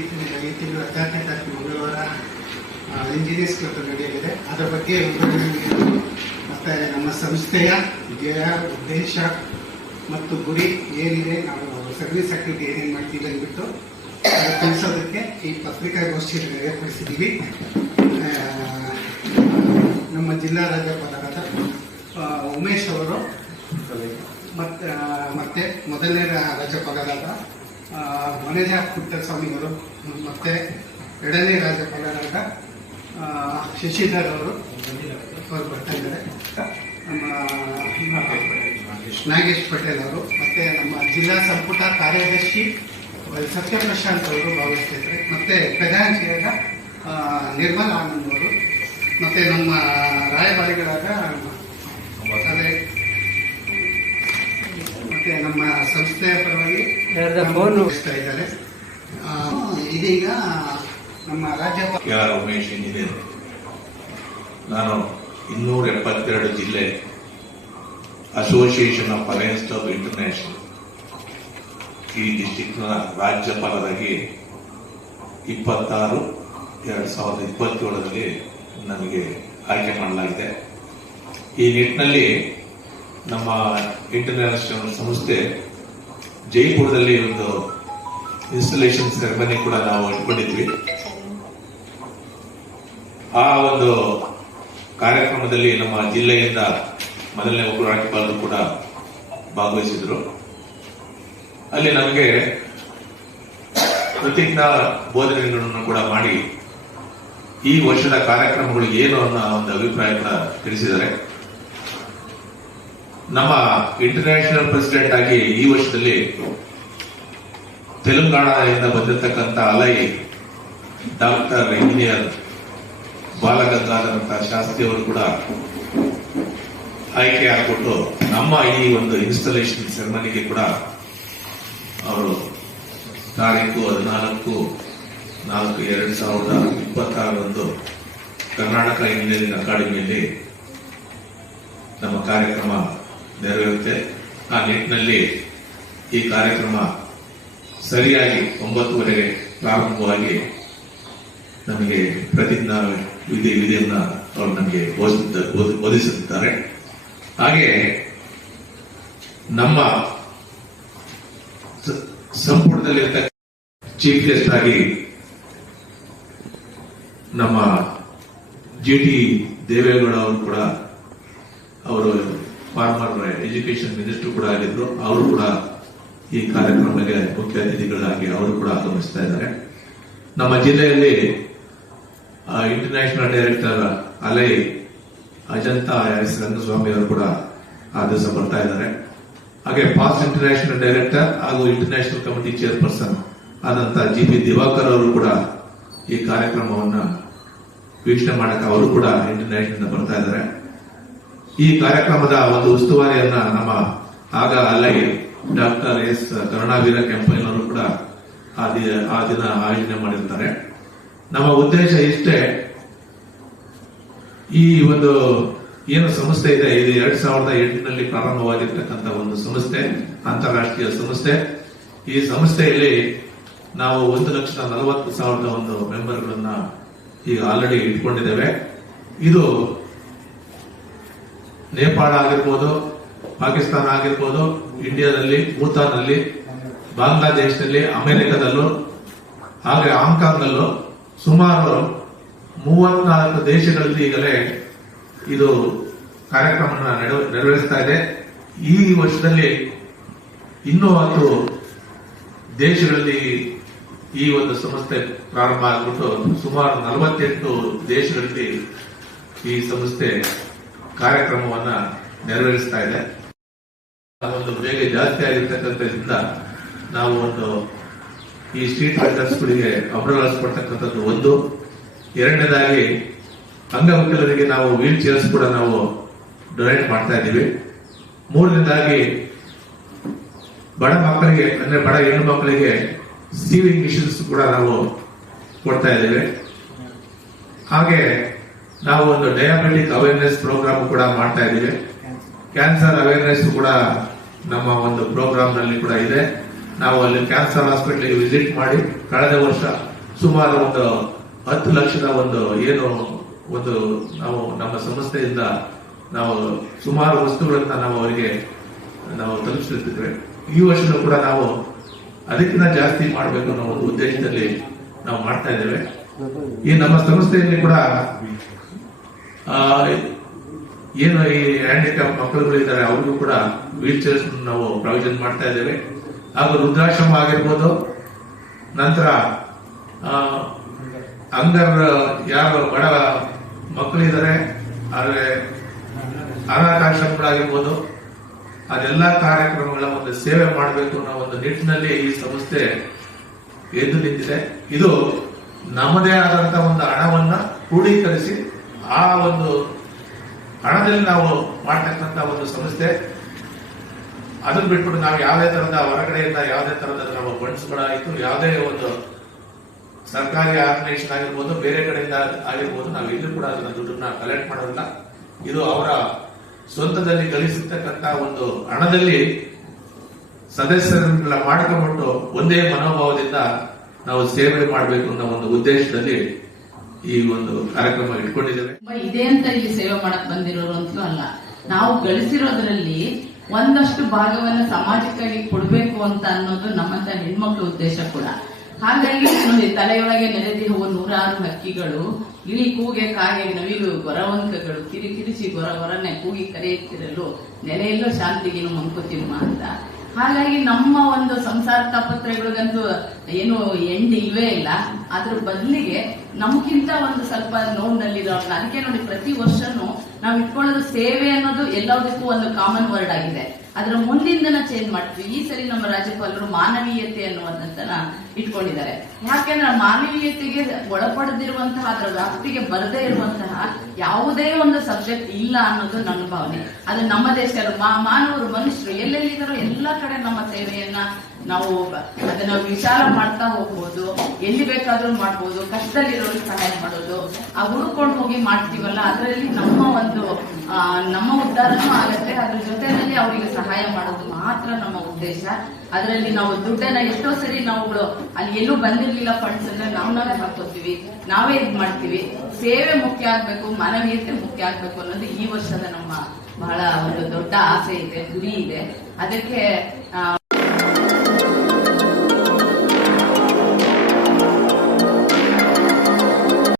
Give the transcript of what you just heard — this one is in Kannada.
ಈ ತಿಂಗಳ 14ನೇ ತಾರೀಕು ಮಂಗಳವಾರ ಇಂಜಿನಿಯರ್ಸ್ ಕ್ಲಬ್ ನಡೆಯಲಿದೆ. ಅದರ ಬಗ್ಗೆ ಮತ್ತು ನಮ್ಮ ಸಂಸ್ಥೆಯ ಧ್ಯೇಯ, ಉದ್ದೇಶ ಮತ್ತು ಗುರಿ ಏನಿದೆ, ನಾವು ಸರ್ವಿಸ್ ಆಕ್ಟಿವಿಟಿ ಏನೇನು ಮಾಡ್ತೀವಿ ಅಂದ್ಬಿಟ್ಟು ತಿಳಿಸೋದಕ್ಕೆ ಈ ಪತ್ರಿಕಾಗೋಷ್ಠಿಯನ್ನು ಏರ್ಪಡಿಸಿದ್ದೀವಿ. ನಮ್ಮ ಜಿಲ್ಲಾ ರಾಜ್ಯಪಾಲರಾದ ಉಮೇಶ್ ಅವರು ಮತ್ತೆ ಮೊದಲನೇ ರಾಜ್ಯಪಾಲರಾದ ಮನೇಜ ಪುಟ್ಟಸ್ವಾಮಿಯವರು ಮತ್ತು ಎರಡನೇ ರಾಜ್ಯಪಾಲರಾದ ಶಶಿಧರ್ ಅವರು ಬರ್ತಾ ಇದ್ದಾರೆ. ನಮ್ಮ ನಾಗೇಶ್ ಪಟೇಲ್ ಅವರು ಮತ್ತು ನಮ್ಮ ಜಿಲ್ಲಾ ಸಂಪುಟ ಕಾರ್ಯದರ್ಶಿ ಸತ್ಯಪ್ರಶಾಂತ್ ಅವರು ಭಾಗವಹಿಸ್ತಿದ್ದಾರೆ. ಮತ್ತು ಖಜಾಂಚಿಯಾದ ನಿರ್ಮಲಾ ಆನಂದ್ ಅವರು ಮತ್ತು ನಮ್ಮ ರಾಯಭಾರಿಗಳಾದ ಮತ್ತೆ ನಮ್ಮ ಸಂಸ್ಥೆಯ ಪರವಾಗಿ ಇದ್ದಾರೆ. ಇದೀಗ ನಮ್ಮ ರಾಜ್ಯಪಾಲ ಉಮೇಶ್ ಇಂಜಿನಿಯರ್, ನಾನು 272 ಜಿಲ್ಲೆ association of Lions club international ಈ ಡಿಸ್ಟಿಕ್ನ ರಾಜ್ಯಪಾಲರಾಗಿ 26/2027 ನನಗೆ ಆಯ್ಕೆ ಮಾಡಲಾಗಿದೆ. ಈ ನಿಟ್ಟಿನಲ್ಲಿ ನಮ್ಮ ಇಂಟರ್ನ್ಯಾಷನಲ್ ಸಂಸ್ಥೆ ಜೈಪುರದಲ್ಲಿ ಒಂದು ಇನ್ಸ್ಟಾಲೇಷನ್ ಸೆರೆಮನಿ ಕೂಡ ನಾವು ಇಟ್ಕೊಂಡಿದ್ವಿ. ಆ ಒಂದು ಕಾರ್ಯಕ್ರಮದಲ್ಲಿ ನಮ್ಮ ಜಿಲ್ಲೆಯಿಂದ ಮೊದಲನೇ ಉಪರಾಜ್ಯಪಾಲರು ಕೂಡ ಭಾಗವಹಿಸಿದ್ರು. ಅಲ್ಲಿ ನಮಗೆ ಪ್ರತಿಜ್ಞಾ ಬೋಧನೆಗಳನ್ನು ಕೂಡ ಮಾಡಿ ಈ ವರ್ಷದ ಕಾರ್ಯಕ್ರಮಗಳು ಏನು ಅನ್ನೋ ಒಂದು ಅಭಿಪ್ರಾಯ ಕೂಡ ತಿಳಿಸಿದ್ದಾರೆ. ನಮ್ಮ ಇಂಟರ್ನ್ಯಾಷನಲ್ ಪ್ರೆಸಿಡೆಂಟ್ ಆಗಿ ಈ ವರ್ಷದಲ್ಲಿ ತೆಲಂಗಾಣದಿಂದ ಬಂದಿರತಕ್ಕಂಥ ಅಲೈ ಡಾಕ್ಟರ್ ಇಂಜಿನಿಯರ್ ಬಾಲಗಂಗಾಧರ ಶಾಸ್ತ್ರಿ ಅವರು ಕೂಡ ಆಯ್ಕೆ ಆಗಿಬಿಟ್ಟು ನಮ್ಮ ಈ ಒಂದು ಇನ್ಸ್ಟಾಲೇಷನ್ ಸೆರೆಮನಿಗೆ ಕೂಡ ಅವರು ತಾರೀಕು 14/4/2026 ಕರ್ನಾಟಕ ಇಂಜಿನಿಯರಿಂಗ್ ಅಕಾಡೆಮಿಯಲ್ಲಿ ನಮ್ಮ ಕಾರ್ಯಕ್ರಮ ನೆರವೇರುತ್ತೆ. ಆ ನಿಟ್ಟಿನಲ್ಲಿ ಈ ಕಾರ್ಯಕ್ರಮ ಸರಿಯಾಗಿ 9:30ಗೆ ಪ್ರಾರಂಭವಾಗಿ ನಮಗೆ ಪ್ರತಿಜ್ಞಾ ವಿಧಿಯನ್ನ ಅವರು ನಮಗೆ ಬೋಧಿಸುತ್ತಿದ್ದಾರೆ. ಹಾಗೆ ನಮ್ಮ ಸಂಪುಟದಲ್ಲಿರ್ತಕ್ಕ ಚೀಫ್ ಗೆಸ್ಟ್ ಆಗಿ ನಮ್ಮ GT ದೇವೇಗೌಡ ಅವರು ಕೂಡ, ಅವರು ಫಾರ್ಮರ್ ಎಜುಕೇಶನ್ ಮಿನಿಸ್ಟರ್ ಕೂಡ ಆಗಿದ್ರು. ಅವರು ಕೂಡ ಈ ಕಾರ್ಯಕ್ರಮಕ್ಕೆ ಮುಖ್ಯ ಅತಿಥಿಗಳಾಗಿ ಅವರು ಕೂಡ ಆಗಮಿಸ್ತಾ ಇದ್ದಾರೆ. ನಮ್ಮ ಜಿಲ್ಲೆಯಲ್ಲಿ ಇಂಟರ್ನ್ಯಾಷನಲ್ ಡೈರೆಕ್ಟರ್ ಅಲೈ ಅಜಂತಾ ಎಸ್ ರಂಗಸ್ವಾಮಿ ಅವರು ಕೂಡ ಆ ದಿವಸ ಬರ್ತಾ ಇದ್ದಾರೆ. ಹಾಗೆ ಪಾಸ್ ಇಂಟರ್ನ್ಯಾಷನಲ್ ಡೈರೆಕ್ಟರ್ ಹಾಗೂ ಇಂಟರ್ನ್ಯಾಷನಲ್ ಕಮಿಟಿ ಚೇರ್ಪರ್ಸನ್ ಆದಂತ GP ದಿವಾಕರ್ ಅವರು ಕೂಡ ಈ ಕಾರ್ಯಕ್ರಮವನ್ನ ವೀಕ್ಷಣೆ ಮಾಡಕ್ಕೆ ಅವರು ಕೂಡ ಇಂಟರ್ನ್ಯಾಷನಲ್ ಬರ್ತಾ ಇದ್ದಾರೆ. ಈ ಕಾರ್ಯಕ್ರಮದ ಒಂದು ಉಸ್ತುವಾರಿಯನ್ನ ನಮ್ಮ ಆಗ ಅಲೈ ಡಾಕ್ಟರ್ ಎಸ್ ಕರುಣಾವೀರ ಕೆಂಪಯ್ಯನವರು ಕೂಡ ಆ ದಿನ ಆಯೋಜನೆ ಮಾಡಿರ್ತಾರೆ. ನಮ್ಮ ಉದ್ದೇಶ ಇಷ್ಟೇ, ಈ ಒಂದು ಏನು ಸಂಸ್ಥೆ ಇದೆ ಇದು 2008ನಲ್ಲಿ ಪ್ರಾರಂಭವಾಗಿರ್ತಕ್ಕಂಥ ಒಂದು ಸಂಸ್ಥೆ, ಅಂತಾರಾಷ್ಟ್ರೀಯ ಸಂಸ್ಥೆ. ಈ ಸಂಸ್ಥೆಯಲ್ಲಿ ನಾವು 1,40,000 ಒಂದು ಮೆಂಬರ್ಗಳನ್ನ ಈಗ ಆಲ್ರೆಡಿ ಇಟ್ಕೊಂಡಿದ್ದೇವೆ. ಇದು ನೇಪಾಳ ಆಗಿರ್ಬೋದು, ಪಾಕಿಸ್ತಾನ ಆಗಿರ್ಬೋದು, ಇಂಡಿಯಾದಲ್ಲಿ, ಭೂತಾನ್ನಲ್ಲಿ, ಬಾಂಗ್ಲಾದೇಶದಲ್ಲಿ, ಅಮೆರಿಕದಲ್ಲೂ ಹಾಗೆ ಹಾಂಗ್ಕಾಂಗ್ನಲ್ಲೂ ಸುಮಾರು 34 ದೇಶಗಳಲ್ಲಿ ಈಗಲೇ ಇದು ಕಾರ್ಯಕ್ರಮವನ್ನು ನೆರವೇರಿಸ್ತಾ ಇದೆ. ಈ ವರ್ಷದಲ್ಲಿ ಇನ್ನೂ 10 ದೇಶಗಳಲ್ಲಿ ಈ ಒಂದು ಸಂಸ್ಥೆ ಪ್ರಾರಂಭ ಆಗಿಬಿಟ್ಟು ಸುಮಾರು 48 ದೇಶಗಳಲ್ಲಿ ಈ ಸಂಸ್ಥೆ ಕಾರ್ಯಕ್ರಮವನ್ನ ನೆರವೇರಿಸ್ತಾ ಇದೆ. ಒಂದು ಬೇಗ ಜಾಸ್ತಿ ಆಗಿರ್ತಕ್ಕಂಥದ್ರಿಂದ ನಾವು ಒಂದು ಈ ಸ್ಟ್ರೀಟ್ ವೆಂಡರ್ಸ್ಗಳಿಗೆ ಅಂಬ್ರೆಲಾಸ್ ಕೊಡ್ತಕ್ಕಂಥದ್ದು ಒಂದು. ಎರಡನೇದಾಗಿ ಅಂಗವಿಕಲರಿಗೆ ನಾವು ವೀಲ್ ಚೇರ್ಸ್ ಕೂಡ ನಾವು ಡೊನೇಟ್ ಮಾಡ್ತಾ ಇದ್ದೀವಿ. ಮೂರನೇದಾಗಿ ಬಡ ಮಕ್ಕಳಿಗೆ ಅಂದ್ರೆ ಬಡ ಹೆಣ್ಣು ಮಕ್ಕಳಿಗೆ ಸೀವಿಂಗ್ ಮಿಷನ್ಸ್ ಕೂಡ ನಾವು ಕೊಡ್ತಾ ಇದ್ದೇವೆ. ಹಾಗೆ ನಾವು ಒಂದು ಡಯಾಬಿಟಿಕ್ ಅವೇರ್ನೆಸ್ ಪ್ರೋಗ್ರಾಮ್ ಕೂಡ ಮಾಡ್ತಾ ಇದ್ದೀವಿ. ಕ್ಯಾನ್ಸರ್ ಅವೇರ್ನೆಸ್ ಕೂಡ ನಮ್ಮ ಒಂದು ಪ್ರೋಗ್ರಾಮ್ ನಲ್ಲಿ ಕೂಡ ಇದೆ. ನಾವು ಅಲ್ಲಿ ಕ್ಯಾನ್ಸರ್ ಹಾಸ್ಪಿಟಲ್ ವಿಸಿಟ್ ಮಾಡಿ ಕಳೆದ ವರ್ಷ ಸುಮಾರು ಒಂದು 10 ಲಕ್ಷದ ಏನು ನಾವು ನಮ್ಮ ಸಂಸ್ಥೆಯಿಂದ ನಾವು ಸುಮಾರು ವಸ್ತುಗಳನ್ನ ನಾವು ಅವರಿಗೆ ನಾವು ತಲುಪಿಸುತ್ತಿದ್ದೇವೆ. ಈ ವರ್ಷನೂ ಕೂಡ ನಾವು ಅದಕ್ಕಿಂತ ಜಾಸ್ತಿ ಮಾಡಬೇಕು ಅನ್ನೋ ಒಂದು ಉದ್ದೇಶದಲ್ಲಿ ನಾವು ಮಾಡ್ತಾ ಇದ್ದೇವೆ. ಈ ನಮ್ಮ ಸಂಸ್ಥೆಯಲ್ಲಿ ಕೂಡ ಏನು ಈ ಹ್ಯಾಂಡಿಕ್ಯಾಪ್ ಮಕ್ಕಳುಗಳಿದ್ದಾರೆ ಅವ್ರಿಗೂ ಕೂಡ ವೀಲ್ ಚೇರ್ಸ್ ನಾವು ಪ್ರಾವಿಷನ್ ಮಾಡ್ತಾ ಇದ್ದೇವೆ. ಹಾಗೂ ವೃದ್ಧಾಶ್ರಮ ಆಗಿರ್ಬೋದು, ನಂತರ ಅಂಗರ್ ಯಾರು ಬಡ ಮಕ್ಕಳಿದ್ದಾರೆ ಆದ್ರೆ ಅನಾಥಾಶ್ರಮಗಳಾಗಿರ್ಬೋದು, ಅದೆಲ್ಲ ಕಾರ್ಯಕ್ರಮಗಳ ಒಂದು ಸೇವೆ ಮಾಡಬೇಕು ಅನ್ನೋ ಒಂದು ನಿಟ್ಟಿನಲ್ಲಿ ಈ ಸಂಸ್ಥೆ ಎದ್ದು ನಿಂತಿದೆ. ಇದು ನಮ್ಮದೇ ಆದಂತಹ ಒಂದು ಹಣವನ್ನ ಕ್ರೋಢೀಕರಿಸಿ ಆ ಒಂದು ಹಣದಲ್ಲಿ ನಾವು ಮಾಡ್ತಕ್ಕಂತ ಒಂದು ಸಂಸ್ಥೆ. ಅದನ್ನ ಬಿಟ್ಬಿಟ್ಟು ನಾವು ಯಾವುದೇ ತರದ ಹೊರಗಡೆಯಿಂದ ಯಾವುದೇ ತರದ ನಾವು ಫಂಡ್ಸ್ಗಳಾಯಿತು, ಯಾವುದೇ ಒಂದು ಸರ್ಕಾರಿ ಆರ್ಗನೈಸೇಷನ್ ಆಗಿರ್ಬೋದು, ಬೇರೆ ಕಡೆಯಿಂದ ಆಗಿರ್ಬೋದು, ನಾವು ಎಲ್ಲೂ ಕೂಡ ಅದನ್ನ ದುಡ್ಡನ್ನ ಕಲೆಕ್ಟ್ ಮಾಡೋದಿಲ್ಲ. ಇದು ಅವರ ಸ್ವಂತದಲ್ಲಿ ಗಳಿಸಿರ್ತಕ್ಕಂತ ಒಂದು ಹಣದಲ್ಲಿ ಸದಸ್ಯರನ್ನೆಲ್ಲ ಮಾಡ್ಕೊಂಡ್ಬಿಟ್ಟು ಒಂದೇ ಮನೋಭಾವದಿಂದ ನಾವು ಸೇವೆ ಮಾಡಬೇಕು ಅನ್ನೋ ಒಂದು ಉದ್ದೇಶದಲ್ಲಿ ಈ ಒಂದು ಕಾರ್ಯಕ್ರಮ ಇಟ್ಕೊಂಡಿದ್ದೇವೆ. ಇದೆ ಅಂತ ಇಲ್ಲಿ ಸೇವೆ ಮಾಡಕ್ ಬಂದಿರೋರು ಅಂತಲೂ ಅಲ್ಲ, ನಾವು ಗಳಿಸಿರೋದ್ರಲ್ಲಿ ಒಂದಷ್ಟು ಭಾಗವನ್ನ ಸಮಾಜಕ್ಕಾಗಿ ಕೊಡ್ಬೇಕು ಅಂತ ಅನ್ನೋದು ನಮ್ಮಂತ ಹೆಣ್ಮಕ್ಳ ಉದ್ದೇಶ ಕೂಡ. ಹಾಗಾಗಿ ನೋಡಿ, ತಲೆಯೊಳಗೆ ನೆರೆದಿರುವ 106 ಹಕ್ಕಿಗಳು ಇಳಿ ಕೂಗೆ ಕಾಗೆ ನವಿಲು ಗೊರವಂಕಗಳು ಕಿರಿಕಿರಿಸಿ ಗೊರಗೊರನೆ ಕೂಗಿ ಕರೆಯುತ್ತಿರಲು ನೆಲೆಯಲ್ಲೂ ಶಾಂತಿಗೇನು ಮಂಕುತಿಮ್ಮ ಅಂತ. ಹಾಗಾಗಿ ನಮ್ಮ ಒಂದು ಸಂಸಾರ ತಾಪತ್ರಗಳಿಗಂತೂ ಏನು ಎಂಡ್ ಇಲ್ವೇ ಇಲ್ಲ. ಅದ್ರ ಬದಲಿಗೆ ನಮ್ಗಿಂತ ಒಂದು ಸ್ವಲ್ಪ ನೋವಿನಲ್ಲಿರೋರ್ನ, ಅದಕ್ಕೆ ನೋಡಿ ಪ್ರತಿ ವರ್ಷನೂ ನಾವು ಇಟ್ಕೊಳ್ಳೋದು ಸೇವೆ ಅನ್ನೋದು ಎಲ್ಲದಕ್ಕೂ ಒಂದು ಕಾಮನ್ ವರ್ಡ್ ಆಗಿದೆ. ಅದರ ಮುಂದಿನ ಚೇಂಜ್ ಮಾಡ್ತೀವಿ. ಈ ಸರಿ ನಮ್ಮ ರಾಜ್ಯಪಾಲರು ಮಾನವೀಯತೆ ಅನ್ನುವಂಥದ್ದನ್ನ ಇಟ್ಕೊಂಡಿದ್ದಾರೆ. ಯಾಕೆಂದ್ರೆ ಮಾನವೀಯತೆಗೆ ಒಳಪಡದಿರುವಂತಹ, ಅದರ ವ್ಯಾಪ್ತಿಗೆ ಬರದೇ ಇರುವಂತಹ ಯಾವುದೇ ಒಂದು ಸಬ್ಜೆಕ್ಟ್ ಇಲ್ಲ ಅನ್ನೋದು ನನ್ನ ಭಾವನೆ. ಅದು ನಮ್ಮ ದೇಶದ ಮಾನವರು, ಮನುಷ್ಯರು ಎಲ್ಲೆಲ್ಲಿದ್ದಾರೋ ಎಲ್ಲ ಕಡೆ ನಮ್ಮ ಸೇವೆಯನ್ನ ನಾವು ಅದನ್ನ ವಿಶಾಲ ಮಾಡ್ತಾ ಹೋಗ್ಬೋದು. ಎಲ್ಲಿ ಬೇಕಾದ್ರೂ ಮಾಡ್ಬೋದು. ಕಷ್ಟದಲ್ಲಿರೋರಿಗೆ ಸಹಾಯ ಮಾಡೋದು, ಆ ಹುಡುಕೊಂಡು ಹೋಗಿ ಮಾಡ್ತೀವಲ್ಲ, ಅದರಲ್ಲಿ ನಮ್ಮ ಉದ್ಧಾರನೂ ಆಗತ್ತೆ. ಅದ್ರ ಜೊತೆಯಲ್ಲಿ ಅವರಿಗೆ ಸಹಾಯ ಮಾಡೋದು ಮಾತ್ರ ನಮ್ಮ ಉದ್ದೇಶ. ಅದರಲ್ಲಿ ನಾವು ದುಡ್ಡನ್ನ ಎಷ್ಟೋ ಸರಿ ನಾವುಗಳು ಅಲ್ಲಿ ಎಲ್ಲೂ ಬಂದಿರ್ಲಿಲ್ಲ ಫಂಡ್ಸ್ ಅಂದ್ರೆ ನಾವೇ ಹಾಕೋತೀವಿ, ನಾವೇ ಇದ್ ಮಾಡ್ತೀವಿ. ಸೇವೆ ಮುಖ್ಯ ಆಗ್ಬೇಕು, ಮಾನವೀಯತೆ ಮುಖ್ಯ ಆಗ್ಬೇಕು ಅನ್ನೋದು ಈ ವರ್ಷದ ನಮ್ಮ ಬಹಳ ಒಂದು ದೊಡ್ಡ ಆಸೆ ಇದೆ, ಗುರಿ ಇದೆ. ಅದಕ್ಕೆ